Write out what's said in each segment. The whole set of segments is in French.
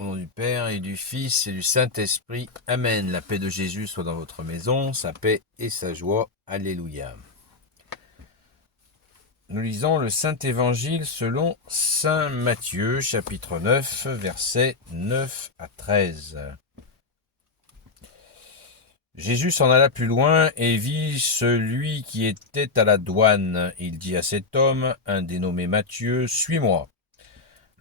Au nom du Père et du Fils et du Saint-Esprit. Amen. La paix de Jésus soit dans votre maison, sa paix et sa joie. Alléluia. Nous lisons le Saint-Évangile selon Saint Matthieu, chapitre 9, versets 9 à 13. Jésus s'en alla plus loin et vit celui qui était à la douane. Il dit à cet homme, un dénommé Matthieu, « Suis-moi ».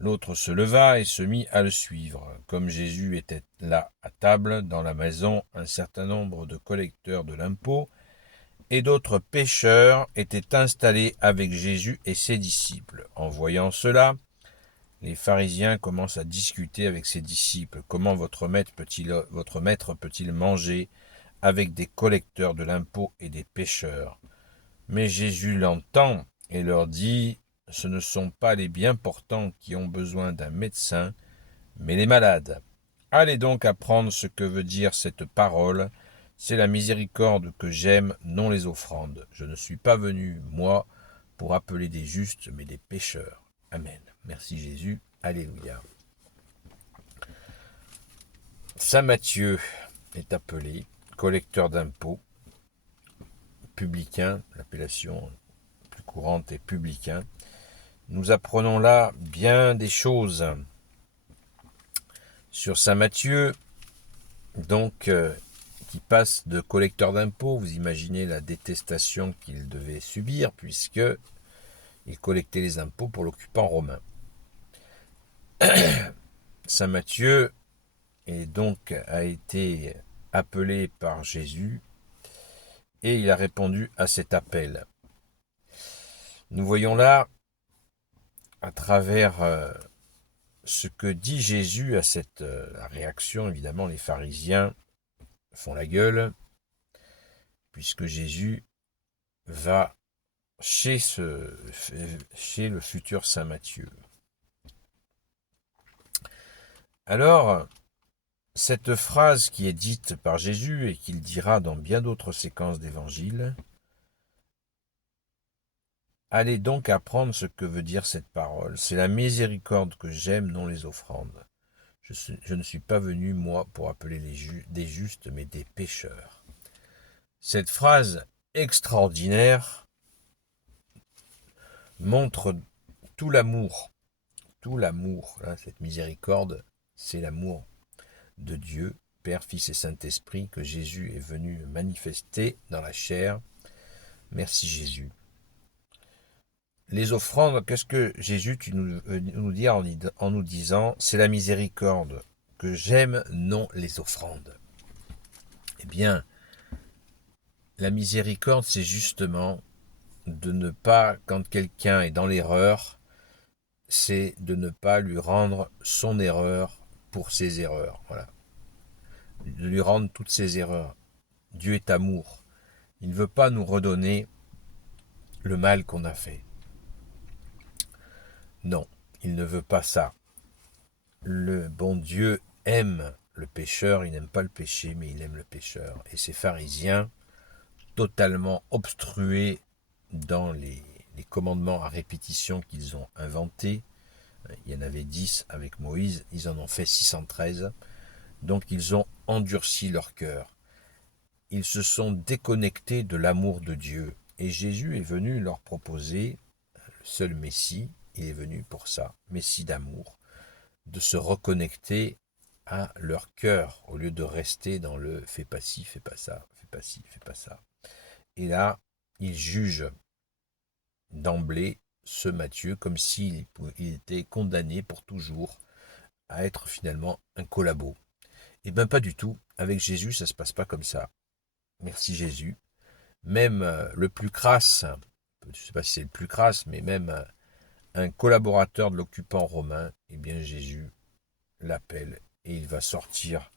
L'autre se leva et se mit à le suivre. Comme Jésus était là à table dans la maison, un certain nombre de collecteurs de l'impôt et d'autres pécheurs étaient installés avec Jésus et ses disciples. En voyant cela, les pharisiens commencent à discuter avec ses disciples. Comment votre maître peut-il manger avec des collecteurs de l'impôt et des pécheurs? Mais Jésus l'entend et leur dit, ce ne sont pas les bien portants qui ont besoin d'un médecin, mais les malades. Allez donc apprendre ce que veut dire cette parole. C'est la miséricorde que j'aime, non les offrandes. Je ne suis pas venu, moi, pour appeler des justes, mais des pécheurs. Amen. Merci Jésus. Alléluia. Saint Matthieu est appelé collecteur d'impôts, publicain, l'appellation plus courante est publicain. Nous apprenons là bien des choses sur Saint Matthieu, donc qui passe de collecteur d'impôts. Vous imaginez la détestation qu'il devait subir, puisque il collectait les impôts pour l'occupant romain. Saint Matthieu a été appelé par Jésus et il a répondu à cet appel. Nous voyons là, à travers ce que dit Jésus à cette réaction, évidemment, les pharisiens font la gueule, puisque Jésus va chez le futur Saint Matthieu. Alors, cette phrase qui est dite par Jésus et qu'il dira dans bien d'autres séquences d'évangile, allez donc apprendre ce que veut dire cette parole. C'est la miséricorde que j'aime, non les offrandes. Je ne suis pas venu, moi, pour appeler des justes, mais des pécheurs. Cette phrase extraordinaire montre tout l'amour, là, cette miséricorde, c'est l'amour de Dieu, Père, Fils et Saint-Esprit, que Jésus est venu manifester dans la chair. Merci Jésus. Les offrandes, qu'est-ce que Jésus tu nous dis en nous disant, c'est la miséricorde que j'aime, non les offrandes. Eh bien, la miséricorde, c'est justement de ne pas, quand quelqu'un est dans l'erreur, c'est de ne pas lui rendre son erreur pour ses erreurs. Voilà. De lui rendre toutes ses erreurs. Dieu est amour. Il ne veut pas nous redonner le mal qu'on a fait. Non, il ne veut pas ça. Le bon Dieu aime le pécheur, il n'aime pas le péché, mais il aime le pécheur. Et ces pharisiens, totalement obstrués dans les commandements à répétition qu'ils ont inventés, il y en avait 10 avec Moïse, ils en ont fait 613, donc ils ont endurci leur cœur. Ils se sont déconnectés de l'amour de Dieu. Et Jésus est venu leur proposer, le seul Messie, il est venu pour ça, Messie d'amour, de se reconnecter à leur cœur, au lieu de rester dans le « fais pas ci, fais pas ça, fais pas ci, fais pas ça ». Et là, il juge d'emblée ce Matthieu comme s'il était condamné pour toujours à être finalement un collabo. Eh bien pas du tout, avec Jésus ça ne se passe pas comme ça. Merci Jésus. Même le plus crasse, je ne sais pas si c'est le plus crasse, mais même un collaborateur de l'occupant romain, eh bien Jésus l'appelle et il va sortir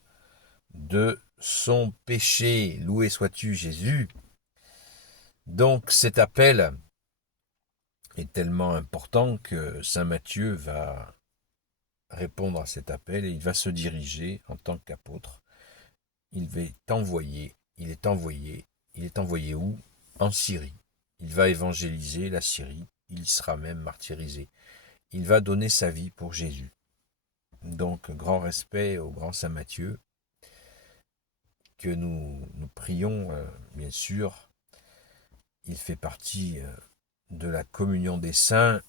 de son péché. Loué sois-tu Jésus. Donc cet appel est tellement important que Saint Matthieu va répondre à cet appel et il va se diriger en tant qu'apôtre. Il est envoyé où? En Syrie. Il va évangéliser la Syrie, il y sera même martyrisé. Il va donner sa vie pour Jésus. Donc donc grand respect au grand Saint Matthieu, que nous prions, bien sûr. Il fait partie de la communion des saints,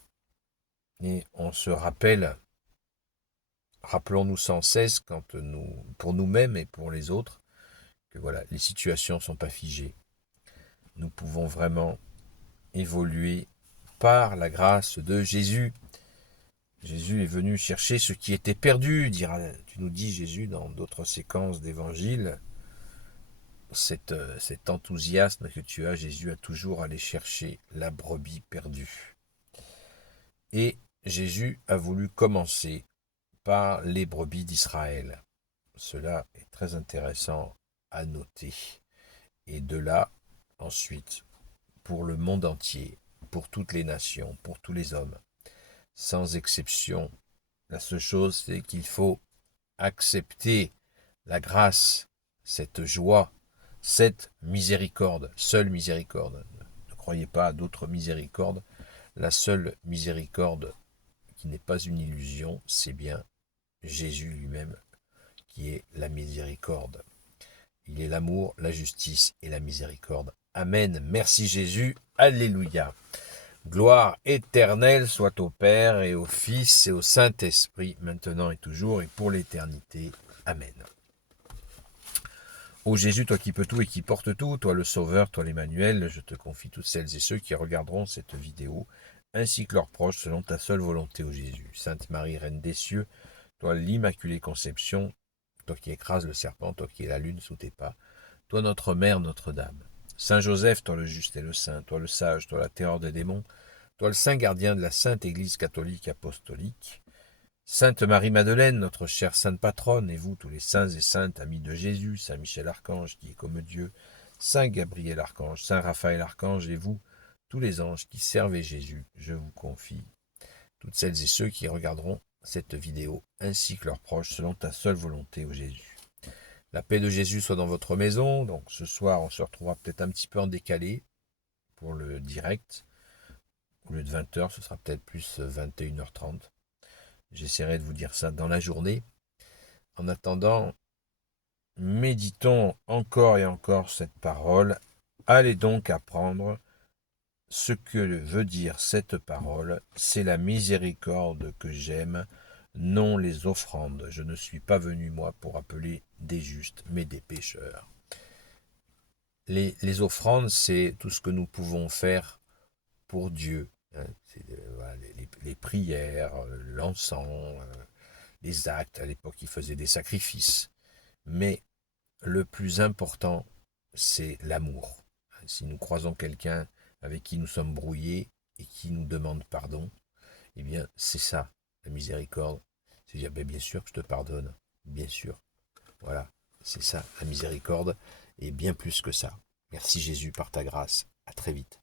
et on se rappelle, rappelons-nous sans cesse, pour nous-mêmes et pour les autres, que voilà, les situations ne sont pas figées. Nous pouvons vraiment évoluer par la grâce de Jésus. Jésus est venu chercher ce qui était perdu, tu nous dis Jésus dans d'autres séquences d'évangile. Cet enthousiasme que tu as, Jésus a toujours allé chercher la brebis perdue. Et Jésus a voulu commencer par les brebis d'Israël. Cela est très intéressant à noter. Et de là, ensuite, pour le monde entier, pour toutes les nations, pour tous les hommes, sans exception, la seule chose, c'est qu'il faut accepter la grâce, cette joie, cette miséricorde, seule miséricorde. Ne croyez pas à d'autres miséricordes. La seule miséricorde qui n'est pas une illusion, c'est bien Jésus lui-même qui est la miséricorde. Il est l'amour, la justice et la miséricorde. Amen. Merci Jésus. Alléluia. Gloire éternelle soit au Père et au Fils et au Saint-Esprit, maintenant et toujours et pour l'éternité. Amen. Ô Jésus, toi qui peux tout et qui portes tout, toi le Sauveur, toi l'Emmanuel, je te confie toutes celles et ceux qui regarderont cette vidéo, ainsi que leurs proches, selon ta seule volonté, ô Jésus. Sainte Marie, Reine des cieux, toi l'Immaculée Conception, toi qui écrases le serpent, toi qui es la lune sous tes pas, toi notre Mère Notre-Dame. Saint Joseph, toi le juste et le saint, toi le sage, toi la terreur des démons, toi le saint gardien de la Sainte Église catholique apostolique, Sainte Marie-Madeleine, notre chère sainte patronne, et vous, tous les saints et saintes, amis de Jésus, Saint Michel Archange, qui est comme Dieu, Saint Gabriel Archange, Saint Raphaël Archange, et vous, tous les anges qui servez Jésus, je vous confie, toutes celles et ceux qui regarderont cette vidéo, ainsi que leurs proches, selon ta seule volonté, ô Jésus. La paix de Jésus soit dans votre maison. Donc ce soir, on se retrouvera peut-être un petit peu en décalé pour le direct. Au lieu de 20h, ce sera peut-être plus 21h30. J'essaierai de vous dire ça dans la journée. En attendant, méditons encore et encore cette parole. Allez donc apprendre ce que veut dire cette parole. C'est la miséricorde que j'aime, non les offrandes. Je ne suis pas venu, moi, pour appeler des justes, mais des pécheurs. Les offrandes, c'est tout ce que nous pouvons faire pour Dieu. C'est voilà, les prières, l'encens, les actes. À l'époque, ils faisaient des sacrifices. Mais le plus important, c'est l'amour. Si nous croisons quelqu'un avec qui nous sommes brouillés et qui nous demande pardon, eh bien, c'est ça, la miséricorde. C'est dire, bien sûr que je te pardonne, bien sûr. Voilà, c'est ça, la miséricorde, et bien plus que ça. Merci Jésus par ta grâce. À très vite.